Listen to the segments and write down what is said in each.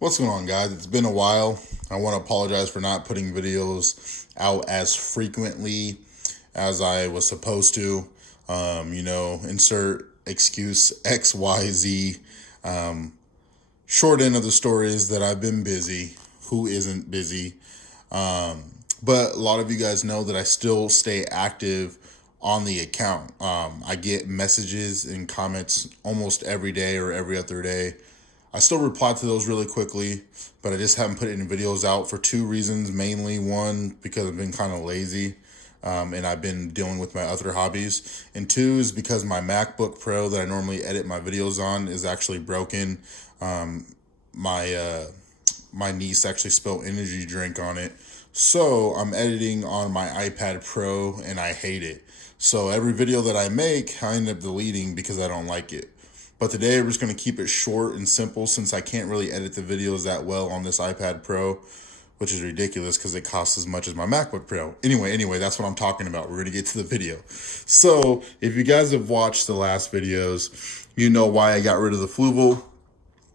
What's going on, guys? It's been a while. I want to apologize for not putting videos out as frequently as I was supposed to. Insert excuse XYZ. Short end of the story is that I've been busy. Who isn't busy? But a lot of you guys know that I still stay active on the account. I get messages and comments almost every day or every other day. I still reply to those really quickly, but I just haven't put any videos out for two reasons. Mainly, one, because I've been kind of lazy and I've been dealing with my other hobbies. And two is because my MacBook Pro that I normally edit my videos on is actually broken. My niece actually spilled energy drink on it. So I'm editing on my iPad Pro and I hate it. So every video that I make, I end up deleting because I don't like it. But today we're just going to keep it short and simple since I can't really edit the videos that well on this iPad Pro, which is ridiculous because it costs as much as my MacBook Pro. Anyway, that's what I'm talking about. We're going to get to the video. So if you guys have watched the last videos, you know why I got rid of the Fluval.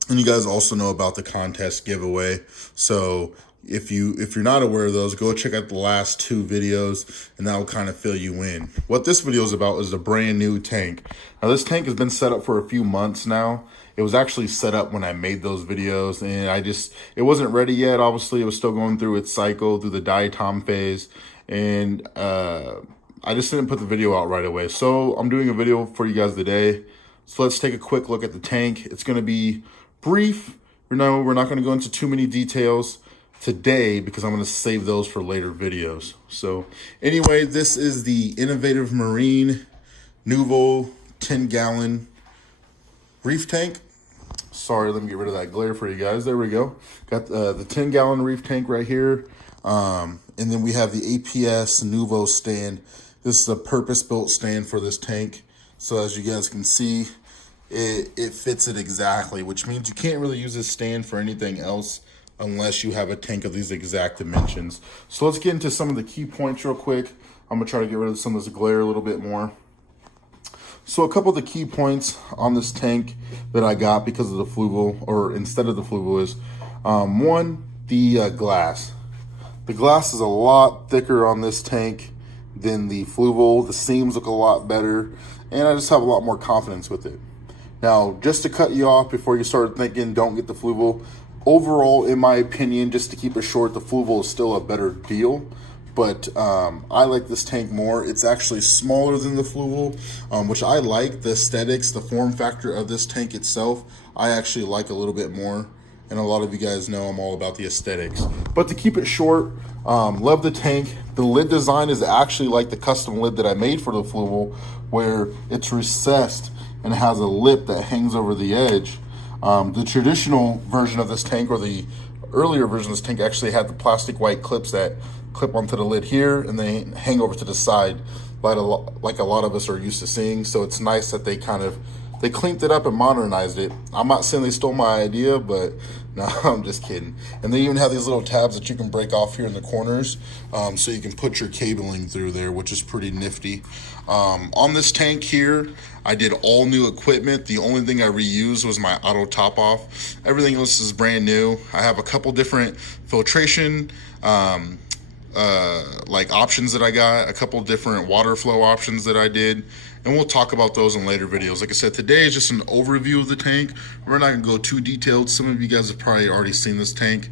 And you guys also know about the contest giveaway. So if you're not aware of those, go check out the last two videos and that will kind of fill you in. What this video is about is the brand new tank. Now this tank has been set up for a few months now. It was actually set up when I made those videos and it wasn't ready yet. Obviously it was still going through its cycle through the diatom phase. And I just didn't put the video out right away. So I'm doing a video for you guys today. So let's take a quick look at the tank. It's going to be brief. We're not going to go into too many details today because I'm going to save those for later videos. So anyway, this is the Innovative Marine Nouveau 10-gallon reef tank. Sorry, let me get rid of that glare for you guys. There we go. Got the 10-gallon reef tank right here. And then we have the APS Nouveau stand. This is a purpose-built stand for this tank. So as you guys can see, it fits it exactly, which means you can't really use this stand for anything else unless you have a tank of these exact dimensions. So let's get into some of the key points real quick. I'm gonna try to get rid of some of this glare a little bit more. So a couple of the key points on this tank that I got because of the Fluval, or instead of the Fluval, is one, the glass. The glass is a lot thicker on this tank than the Fluval. The seams look a lot better, and I just have a lot more confidence with it. Now, just to cut you off before you start thinking don't get the Fluval, overall, in my opinion, just to keep it short, the Fluval is still a better deal. But I like this tank more. It's actually smaller than the Fluval, which I like. The aesthetics, the form factor of this tank itself, I actually like a little bit more. And a lot of you guys know I'm all about the aesthetics. But to keep it short, love the tank. The lid design is actually like the custom lid that I made for the Fluval, where it's recessed and it has a lip that hangs over the edge. The traditional version of this tank, or the earlier version of this tank, actually had the plastic white clips that clip onto the lid here and they hang over to the side like a lot of us are used to seeing. So it's nice that they cleaned it up and modernized it. I'm not saying they stole my idea, but no, I'm just kidding. And they even have these little tabs that you can break off here in the corners, so you can put your cabling through there, which is pretty nifty. On this tank here, I did all new equipment. The only thing I reused was my auto top off. Everything else is brand new. I have a couple different filtration like options that I got, a couple different water flow options that I did, and we'll talk about those in later videos. Like I said, today is just an overview of the tank. We're not gonna go too detailed. Some of you guys have probably already seen this tank.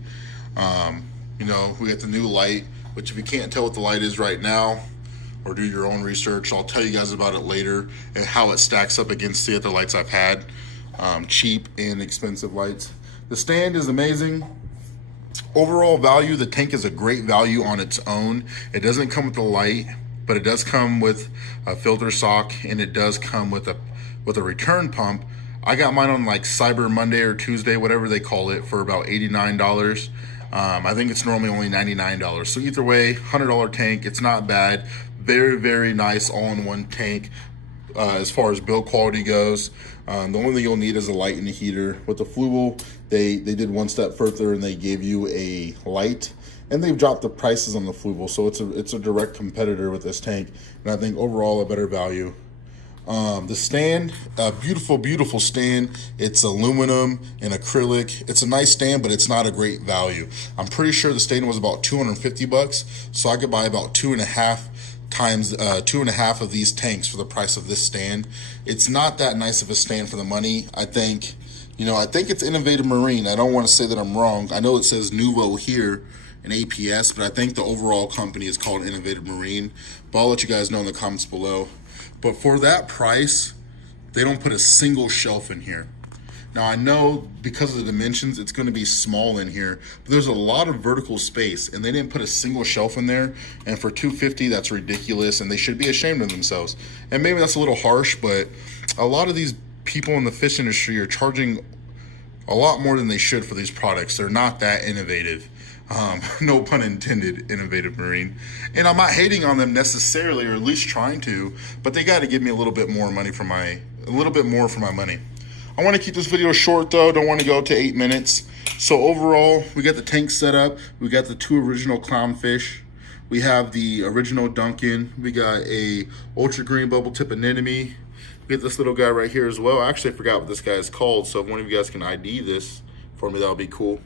We got the new light, which if you can't tell what the light is right now, or do your own research, I'll tell you guys about it later and how it stacks up against the other lights I've had, cheap and expensive lights. The stand is amazing. Overall value, the tank is a great value on its own. It doesn't come with a light, but it does come with a filter sock, and it does come with a return pump. I got mine on like Cyber Monday or Tuesday, whatever they call it, for about $89. I think it's normally only $99. So either way, $100 tank. It's not bad. Very, very nice all-in-one tank. As far as build quality goes, the only thing you'll need is a light and a heater. With the Fluval, they did one step further and they gave you a light, and they've dropped the prices on the Fluval, so it's a direct competitor with this tank, and I think overall a better value. The stand, a beautiful, beautiful stand. It's aluminum and acrylic. It's a nice stand, but it's not a great value. I'm pretty sure the stand was about $250, so I could buy about 2.5 of these tanks for the price of this stand. It's not that nice of a stand for the money. I think it's Innovative Marine. I don't want to say that I'm wrong. I know it says Nuvo here in APS, but I think the overall company is called Innovative Marine. But I'll let you guys know in the comments below. But for that price, they don't put a single shelf in here. Now I know because of the dimensions, it's going to be small in here, but there's a lot of vertical space, and they didn't put a single shelf in there. And for $250, that's ridiculous, and they should be ashamed of themselves. And maybe that's a little harsh, but a lot of these people in the fish industry are charging a lot more than they should for these products. They're not that innovative. No pun intended, Innovative Marine. And I'm not hating on them necessarily, or at least trying to, but they got to give me a little bit more for my money. I want to keep this video short though. Don't want to go to 8 minutes. So overall, we got the tank set up. We got the 2 original clownfish. We have the original Duncan. We got a ultra green bubble tip anemone. We got this little guy right here as well. I actually forgot what this guy is called, so if one of you guys can ID this for me, that would be cool.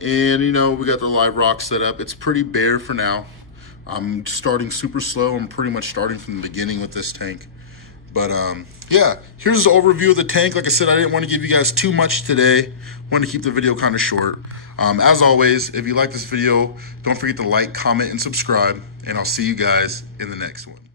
And we got the live rock set up. It's pretty bare for now. I'm starting super slow. I'm pretty much starting from the beginning with this tank. But yeah, here's the overview of the tank. Like I said, I didn't want to give you guys too much today. Wanted to keep the video kind of short. As always, if you like this video, don't forget to like, comment, and subscribe. And I'll see you guys in the next one.